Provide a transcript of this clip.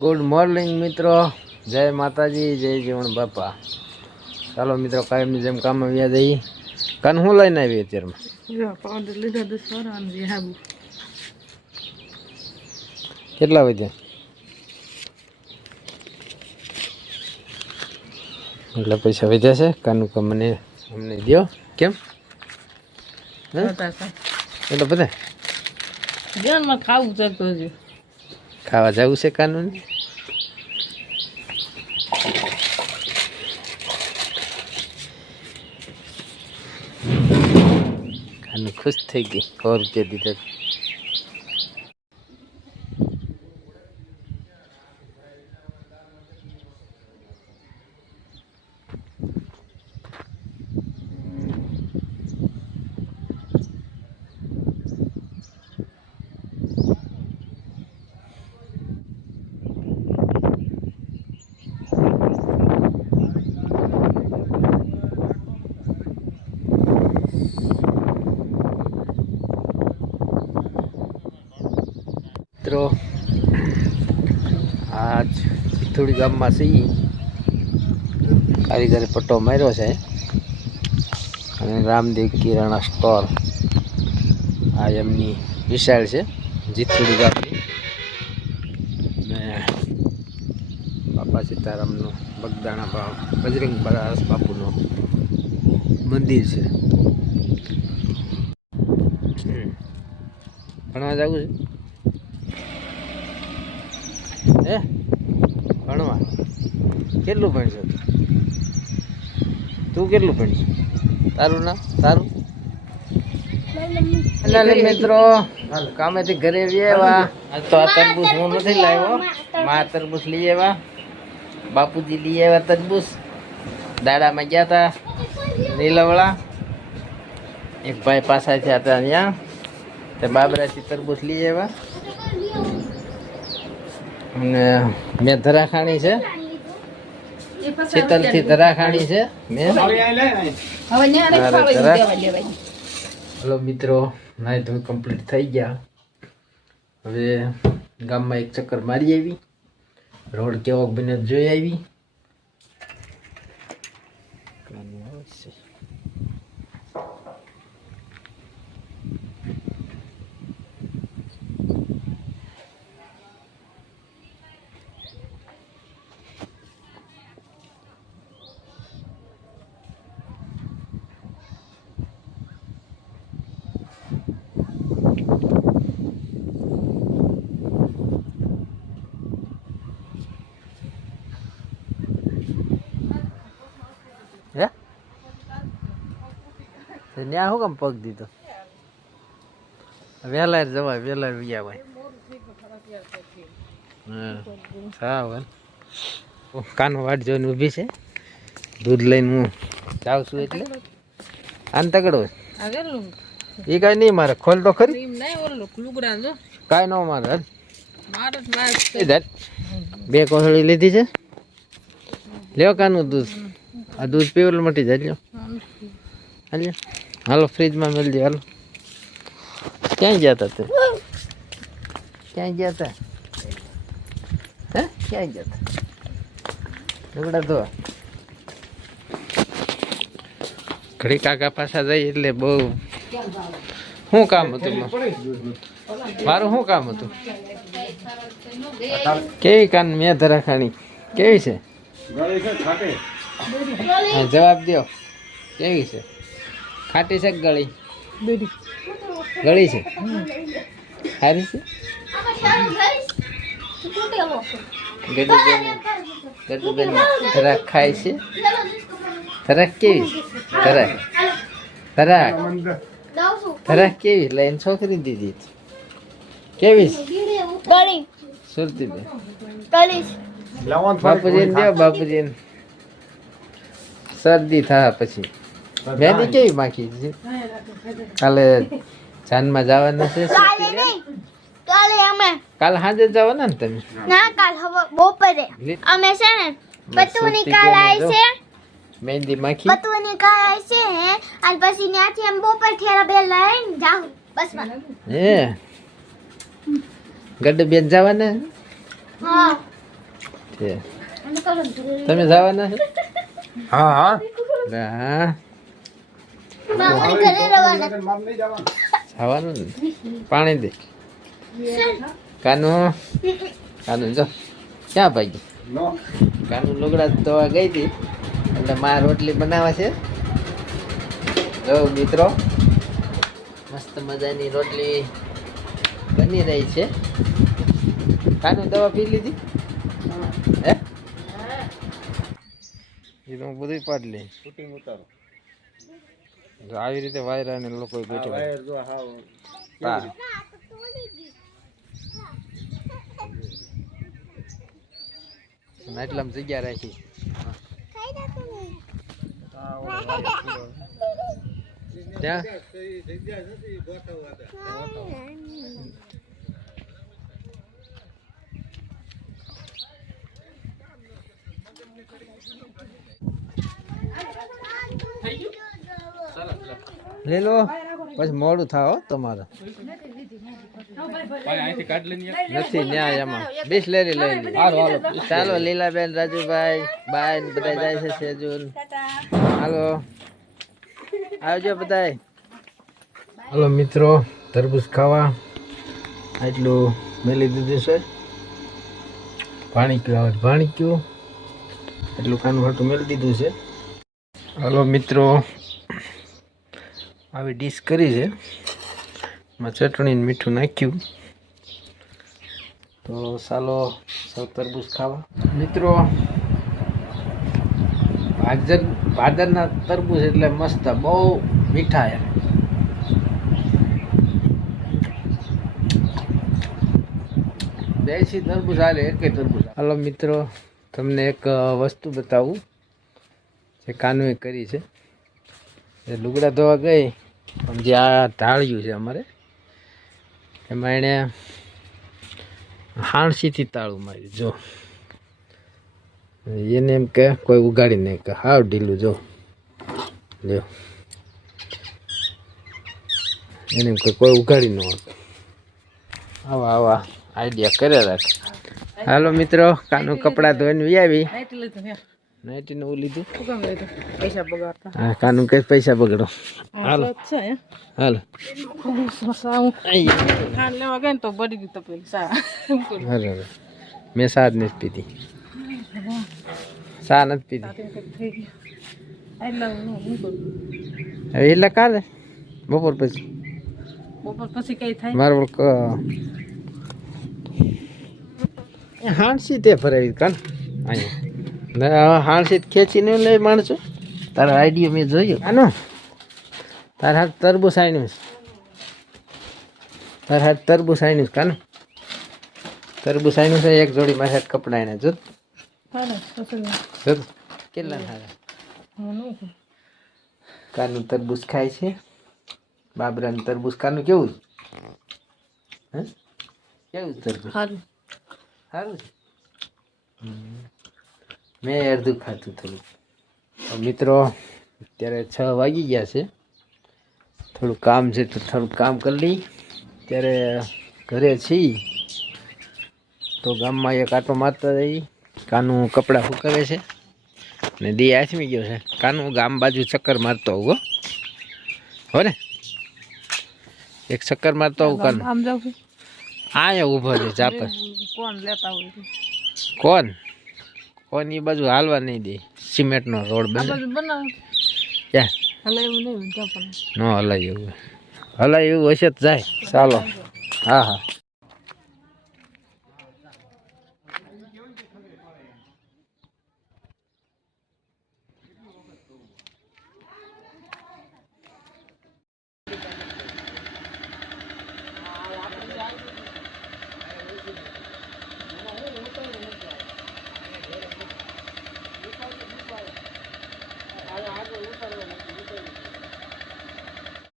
Good morning મિત્રો, જય માતાજી, જય જીવણ બાપા. ચાલો મિત્રો, કાયમની જેમ કામ આવ્યા જઈએ. કાન હું લઈને આવી અત્યારમાં કેટલા વાગ્યા? એટલા પૈસા વધ્યા છે. કાનું કામ મને અમને દો. કેમ એટલે બધા ખાવા જવું છે કાનૂન? કાનૂન ખુશ થઈ ગઈ. 100 રૂપિયા દીધા. મિત્રો, આજ ચિત્તોડી ગામમાં છીએ. કારીગરે પટ્ટો માર્યો છે અને રામદેવ કિરાણા સ્ટોર આ એમની વિશાળ છે ચિત્તોડી ગામની. ને બાપા સીતારામનું બગદાણા ભાવ બજરંગ બરાસ બાપુનું મંદિર છે. ભણવા જવું છે હે? ભણવા કેટલું ભણશો તું? કેટલું ભણશો? તારું નામ? તારું? મિત્રો, કામેથી ઘરે આવ્યા. તો આ તરબૂચ હું નથી લાવ્યો. માં તરબૂચ લઈ આવ્યા, બાપુજી લઈ આવ્યા તરબૂચ. દાડામાં ગયા હતા નીલવડા. એક ભાઈ પાછા થયા હતા અહીંયા, તે બાબરાથી તરબૂચ લઈ આવ્યા. અને મેં ધરાખાણી છે, શીતલથી ધરાખાણી છે મેં. હલો મિત્રો, નાઈ ધોઈ કમ્પ્લીટ થઈ ગયા. હવે ગામમાં એક ચક્કર મારી આવી, રોડ કેવો બને જોઈ આવી. ત્યાં શું કામ પગ દીધો? વહેલા જવાય, વહેલા વ્યા ભાઈ. હા, કાનો વાટ જોઈને ઊભી છે. દૂધ લઈને હું જાઉં છું એટલે આને તગડો એ કઈ નહીં મારે. ખોલ તો ખરી. કાંઈ ન મારે. બે કોથળી લીધી છે. લ્યો કાનું દૂધ. આ દૂધ પીવલ મટી જાય. લ્યો હાલ્યો, હાલો ફ્રીજમાં મેળજો. હાલો, ક્યાંય ગયા હતા તે? ક્યાંય ગયા હતા? હે, ક્યાંય ગયા હતા? લુગડા ધોવા. ઘડી કાકા પાછા જાય એટલે બહુ. શું કામ હતું મારું? શું કામ હતું? કેવી કાન મેં ધરાખાણી કેવી છે? જવાબ દો, કેવી છે? ખાટી છે ગળી? ગળી છે, સારી છે. ગડુબેન ધરાક ખાય છે. ધરાક કેવી? ધરાક ધરાક ધરાક કેવી? લઈને છોકરી દીધી કેવી છે? સુરતી બેન બાપુજીને દો. બાપુજીને શરદી થાય પછી. મહેંદી કેવી માખી છે? કાલે જાનમાં જવાના છે. કાલ સાંજે જવાના ને તમે? ના, કાલ હવે બપોરે અમે છે ને પતુની કાલ આવી છે. મહેંદી માખી પતુની કાલ આવી છે અને પછી ત્યાંથી એમ બપોર ઠેરા બે લઈને જાઉં બસમાં. હે, ગડુ બેન જવાના? હા. છે તમે જવાના છો? હા હા હા મામા ઘરે રવાના જવાનું ને પાણી દે કાનું કાનું જો ક્યાં ભાઈ નો કાનું લુગડા ધોવા ગઈ હતી એટલે માં રોટલી બનાવે છે જો મિત્રો મસ્ત મજાની રોટલી બની રહી છે કાનું દવા પી લીધી હે એ તો હું બધું પાડી લઈ શૂટિંગ ઉતારો જો આવી રીતે વાયરા ને લોકો બેઠો વાયર જો હા હા એટલામાં જગ્યા રાખી ત્યાં લઈ લો પછી મોડું થાવ તમારે નથી ન્યાય એમાં બિસ્લેરી લઈ લી ચાલો લીલાબેન રાજુભાઈ બાય ને બધા જાય છે સેજુન હાલો આવજો બધાય હાલો મિત્રો તરબૂચ ખાવા એટલું મેલી દીધું છે પાણી પીવા પાણી પીવું એટલું ખાનું ખાટું મેલી દીધું છે હાલો મિત્રો આવી ડીશ કરી છે એમાં ચટણી ને મીઠું નાખ્યું તો ચાલો સૌ તરબૂચ ખાવા મિત્રો ભાદરના તરબૂચ એટલે મસ્ત બહુ મીઠા એમ દેશી તરબૂચ હાલે એક તરબૂચ હાલો મિત્રો તમને એક વસ્તુ બતાવું જે કાનૂએ કરી છે એ લુગડા ધોવા ગઈ પણ જે આ ઢાળ્યું છે અમારે એમાં એણે હાણસીથી તાળું માર્યું જો એને એમ કે કોઈ ઉગાડી નહીં કે હાવ ઢીલું જો લ્યો એને એમ કે કોઈ ઉગાડી ન હોત આવા આવા આઈડિયા કરે રાખે હાલો મિત્રો કાનું કપડાં ધોઈને આવી નાઇટીને એવું લીધું પૈસા બગાડતા હા કાનું કઈ પૈસા બગડો હાલો હાલો ખાંડ લેવા ગઈ ને તો બળી ગયું તપેલું સા અરે મેં શા જ નથી પીધી શા નથી પીધી હવે એટલે કાલે બપોર પછી બપોર પછી કઈ થાય મારું હાણસી તે ફરાવી કાન અહીંયા હાણસી ખેંચીને લઈ માણસો તારા આઈડિયો મેં જોયો આનો તારા હાથ તરબૂચ આણ્યું તારા હાથ તરબૂચ આણ્યું કાનો તરબૂચ આણ્યું છે એક જોડી મારા હાથ કપડા એને જો કેટલા સારા કાનું તરબૂચ ખાય છે બાબરાનું તરબૂચ કાનું કેવું હે કેવું તરબૂચ સારું સારું છે મેં અડધું ખાતું થોડું મિત્રો અત્યારે 6 વાગી ગયા છે થોડું કામ છે તો થોડું કામ કરી લઈ ત્યારે ઘરે છીએ તો ગામમાં એક આટો મારતા જઈ કાનું કપડાં સુકાવે છે ને દી આથમી ગયો છે કાનું ગામ બાજુ ચક્કર મારતો આવું હો ને એક ચક્કર મારતો આવું કાનું આમ જાવ અહીંયા ઊભો છે ચાપે કોણ લેતા હોય કોણ એ બાજુ હાલવા નહીં દે સિમેન્ટનો રોડ બને બનાવ ક્યાં હલે એવું નહીં ન હલાય એવું હલાય એવું હશે તો જાય ચાલો હા હા